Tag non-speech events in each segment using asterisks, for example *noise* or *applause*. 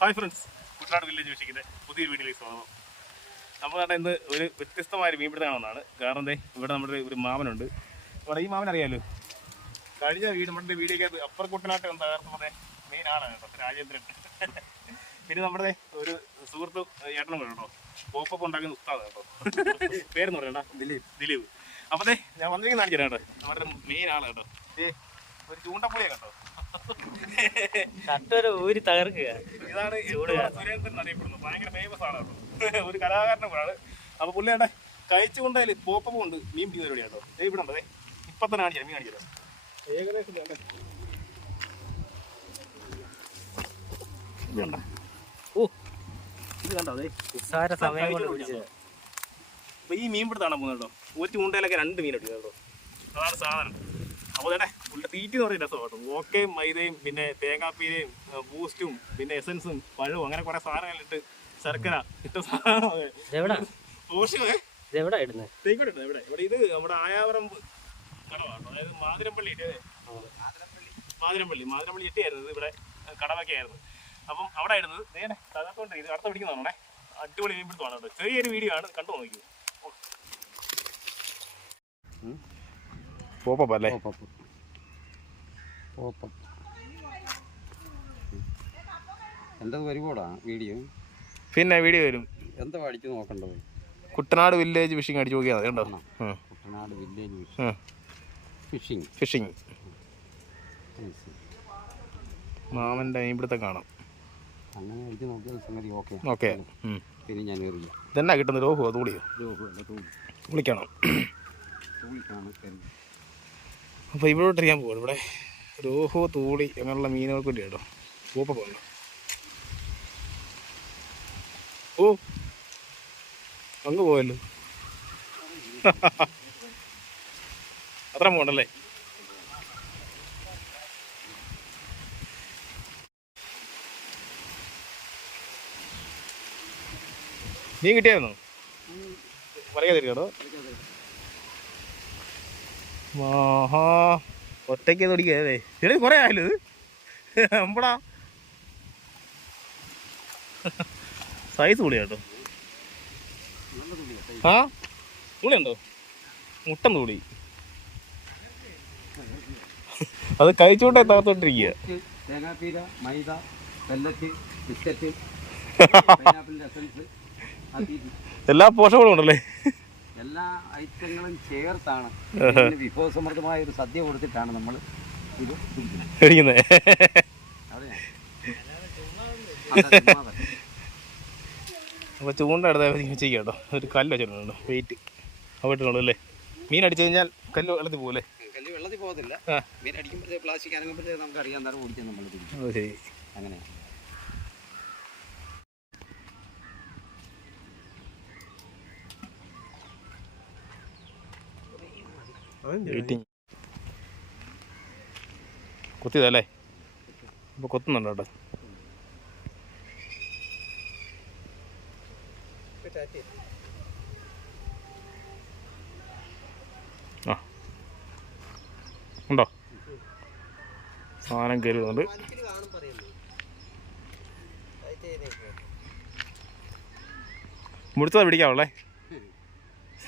Hi friends Kuttanad village ഫിഷിങ്ങിന്റെ പുതിയൊരു വീഡിയോയിലേക്ക് സ്വാഗതം. നമ്മളാണ് ഇന്ന് ഒരു വ്യത്യസ്തമായ മീൻപിടുത്തം മീൻപിടുത്തമാണെന്നാണ് കാരണം ദേ ഇവിടെ നമ്മുടെ ഒരു മാമനുണ്ട്. അപ്പോൾ ഈ മാമൻ അറിയാലോ? കഴിഞ്ഞ വീട് നമ്മുടെ വീഡിയോക്ക് അപ്പർ കുട്ടനാട്ട് തകർത്തത് മെയിൻ ആളാണ്. കേട്ടോ രാജേന്ദ്രൻ. പിന്നെ നമ്മുടെ ഒരു സുഹൃത്ത് ഏട്ടനും കൂടെ കേട്ടോ പോപ്പപ്പ് ഉണ്ടാക്കുന്ന ഉസ്താദ് കേട്ടോ. പേരെന്ന് പറയണ്ട ദിലീപ്. ദിലീപ്. അപ്പോൾ ദേ ഞാൻ വന്നിരിക്കുന്ന കാണിച്ചു കേട്ടോ. നമ്മുടെ മെയിൻ ആളാണ് കേട്ടോ. ഏ ഒരു ചൂണ്ടപ്പുളിയെ കേട്ടോ. കട്ടൊരു ഊരി തകർക്കുക. ഇതാണ് സുരേന്ദ്രൻ അറിയപ്പെടുന്നത് ഭയങ്കര ഫേമസ് ആണ് ഒരു കലാകാരനെ കൂടാണ് അപ്പൊ പുള്ളിയുടെ കഴിച്ചുകൊണ്ടതിൽ പോപ്പപ്പും ഉണ്ട് മീൻ പിടിക്കുന്ന കേട്ടോ. ദേ ഇവിടെ ഉണ്ടേ ഇപ്പൊ തന്നെ കാണിച്ചു മീൻ കാണിച്ചു തരാം. ഏകദേശം? ഓ. ഇത് കണ്ടോ അതെ നിസ്സാര സമയം കൊണ്ട് പിടിച്ചത് അപ്പൊ ഈ മീൻ പിടുത്താണ് പോകുന്നത് കേട്ടോ. ഒരു ചൂണ്ടയിലൊക്കെ രണ്ട് മീൻ എടുക്കുക കേട്ടോ. അതാണ് സാധനം. അപ്പോൾ തന്നെ പുള്ളിയുടെ തീറ്റി എന്ന് പറയുന്ന രസം കേട്ടോ ഓക്കയും മൈദയും പിന്നെ തേങ്ങാപ്പീരയും ബൂസ്റ്റും പിന്നെ എസൻസും പഴവും അങ്ങനെ കുറെ സാധനങ്ങളിട്ട് ശർക്കര ഇട്ട സാധനം പോഷകേ ഇതെവിടാ? ഇടുന്നത് തേങ്ങോട്ട് ഇവിടെ ഇവിടെ ഇത് നമ്മുടെ ആയാവറമ്പ് കടവാട്ടോ അതായത് മാതിരപ്പള്ളി ഇട്ടേ. മാതിരപ്പള്ളി മാതിരപ്പള്ളി ഇട്ടിയായിരുന്നു ഇത് ഇവിടെ കടവൊക്കെ ആയിരുന്നു അപ്പം അവിടെ ആയിരുന്നത് നേരെ തകർത്തോണ്ട് ഇത് അടുത്ത പിടിക്കുന്നതാണേ അടിപൊളി മീൻപിടുത്തമാണ് കേട്ടോ ചെറിയൊരു വീഡിയോ ആണ് കണ്ടു നോക്കി പോപ്പ. പോപ്പം എന്തത് വരുമ്പോടാ വീഡിയോ? പിന്നെ വീഡിയോ വരും. എന്താ അടിച്ചു നോക്കേണ്ടത്? കുട്ടനാട് വില്ലേജ് ഫിഷിംഗ് അടിച്ചു നോക്കിയാൽ മതി കുട്ടനാട് വില്ലേജ്. ഫിഷിംഗ് ഫിഷിംഗ് മാമന്റെ ഇവിടുത്തെ കാണാം. അങ്ങനെ അടിച്ചു നോക്കിയാൽ സംഗതി ഓക്കെ ഓക്കെ പിന്നെ ഞാൻ എറിയാം ഇതെന്നാ കിട്ടുന്നത്? രോഹു തൂളിയോ വിളിക്കണം അപ്പോൾ ഇവിടോട്ട് ഞാൻ പോകും ഇവിടെ. രോഹോ തൂളി അങ്ങനെയുള്ള മീനുകൾക്ക് വേണ്ടി കേട്ടോ പൂപ്പ പോകണം ഓ അങ്ങ് പോയല്ലോ. *laughs* അത്ര പോകണ്ടല്ലേ നീ കിട്ടിയായിരുന്നു? പറയാതിരിക്കടോ ആഹാ. ഒറ്റയ്ക്ക് തൊടിക്കേ എടി കുറേ ആയല്ലോ ഇത്. അമ്പടാ. സൈസ് കൂടി കേട്ടോ. ആ? തുണിയുണ്ടോ മുട്ടൻ തൂടി അത് കഴിച്ചോട്ടെ തകർത്തോണ്ടിരിക്കുക തേങ്ങാപ്പീര മൈദ പെല്ലറ്റ് ബിസ്ക്കറ്റ് *laughs* പൈനാപ്പിളിന്റെ എസൻസ് എല്ലാ പോഷകങ്ങളും ഉണ്ടല്ലേ? എല്ലാ ഐറ്റങ്ങളും ചേർത്താണ്. *laughs* വിഭവസമൃദ്ധമായ ഒരു സദ്യ കൊടുത്തിട്ടാണ് നമ്മൾ ഇത് കഴിക്കുന്നത് *laughs* അപ്പോൾ ചൂണ്ട എടുത്താൽ ചെയ്യാം ഒരു കല്ല് വെച്ചിട്ടുണ്ട്. വെയിറ്റ് അവിടെ അല്ലേ? മീൻ അടിച്ചു കഴിഞ്ഞാൽ കല്ല് വെള്ളത്തിൽ പോകല്ലേ കല്ല് വെള്ളത്തിൽ പോകത്തില്ല. മീൻ അടിക്കുമ്പോഴത്തേക്ക് പ്ലാസ്റ്റിക് അനങ്ങുമ്പോഴത്തേക്ക് നമുക്ക് അറിയാൻ തരം ഓടിച്ച് നമ്മൾ പിടിക്കും അത് ശരി. അങ്ങനെ വെയിറ്റിംഗ് കൊത്തിയതല്ലേ? അപ്പൊ കൊത്തുന്നുണ്ട് കേട്ടോ ആ. ഉണ്ടോ? സാധനം കയറുന്നുണ്ട് മുടുത്തത് പിടിക്കാവുള്ളേ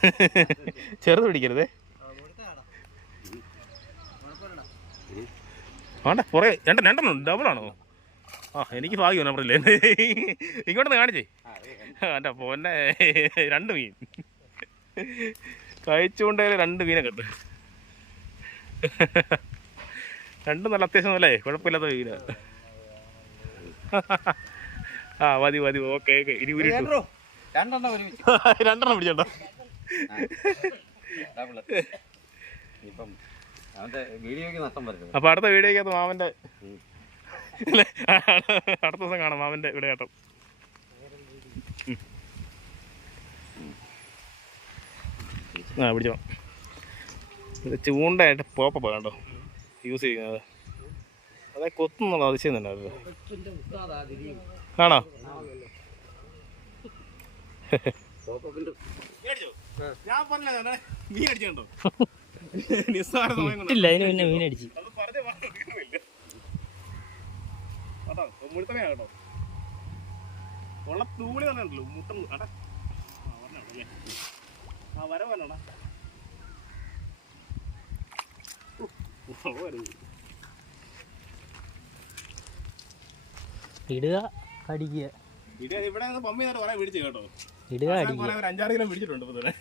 *laughs* ചെറുത് പിടിക്കരുതേ? വേണ്ട കുറേ രണ്ട് രണ്ടെണ്ണം ഡബിളാണോ ആ എനിക്ക് ഭാഗ്യം നമ്മളില്ലേ ഇങ്ങോട്ടൊന്ന് കാണിച്ചേ. എന്റെ പോന്നെ. രണ്ട് മീൻ. കഴിച്ചുകൊണ്ടേ രണ്ട് മീനെ കിട്ടും രണ്ടും നല്ല അത്യാവശ്യം അല്ലേ? കുഴപ്പമില്ലാത്ത മീന ആ മതി മതി. ഓക്കെ ഓക്കെ ഇനി ഉരുട്ടു രണ്ടെണ്ണം *laughs* പിടിച്ചോണ്ടോ ഇപ്പം അവന്റെ വീഡിയോയ്ക്ക് നഷ്ടം വരരുത്. അപ്പൊ അടുത്ത വീഡിയോ മാമന്റെ അടുത്ത ദിവസം കാണാം മാമന്റെ ഇവിടെ കേട്ടോ ആ പിടിച്ചോ. ഇത് ചൂണ്ടയായിട്ട് പോപ്പ കണ്ടോ യൂസ് ചെയ്യുന്നത്. അതെ കൊത്തുന്നുള്ള അതിശയം തന്നെ അത്. ആണോ? ഞാൻ പറഞ്ഞ മീൻ അടിച്ചോ *laughs* ഇട്ടില്ല അതിന് പിന്നെ മീൻ ഇടുക അത് പറഞ്ഞ വാക്ക് കേട്ടോ മുഴുത്തനെയാ കേട്ടോ ഉള്ള തൂളി പറഞ്ഞല്ലോ മുട്ടം അടാ ആ പറഞ്ഞോ അല്ലേ ആ വര പറഞ്ഞോടാ ഇടുക അടിക്കുക ഇവിടെ ഇവിടെ പമ്പി നേരം പറയാൻ പിടിച്ചു കേട്ടോ ഇടുക അവസാനം അടിക്കുക കുറെ ഒരു അഞ്ചാറ് കിലോ പിടിച്ചിട്ടുണ്ട് ഇപ്പൊ തന്നെ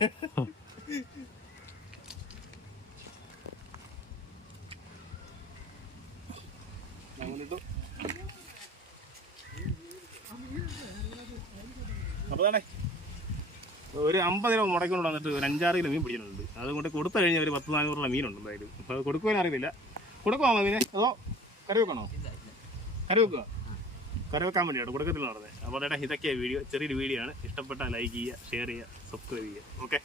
നമ്മളിട്ടു. അപ്പൊ തന്നെ ഒരു അമ്പത് രൂപ മുടക്കൊണ്ട് വന്നിട്ട് ഒരു അഞ്ചാറ് കിലോ മീൻ പിടിച്ചിട്ടുണ്ട് അതുകൊണ്ട് കൊടുത്തു കഴിഞ്ഞാൽ ഒരു പത്ത് നാനൂറുള്ള മീനുണ്ട് എന്തായാലും. അപ്പോൾ അത് കൊടുക്കുവാൻ അറിയില്ല കൊടുക്കുവാണോ മീനെ? അതോ കറി വെക്കണോ? കറി വെക്കുക. കറി വെക്കാൻ വേണ്ടിയാണ് കൊടുക്കത്തില്ല നടന്നത് അപ്പോൾ ചേട്ടാ ഇതൊക്കെയാണ് വീഡിയോ. ചെറിയൊരു വീഡിയോ ആണ്. ഇഷ്ടപ്പെട്ടാൽ ലൈക്ക് ചെയ്യുക ഷെയർ ചെയ്യുക സബ്സ്ക്രൈബ് ചെയ്യുക. ഓക്കെ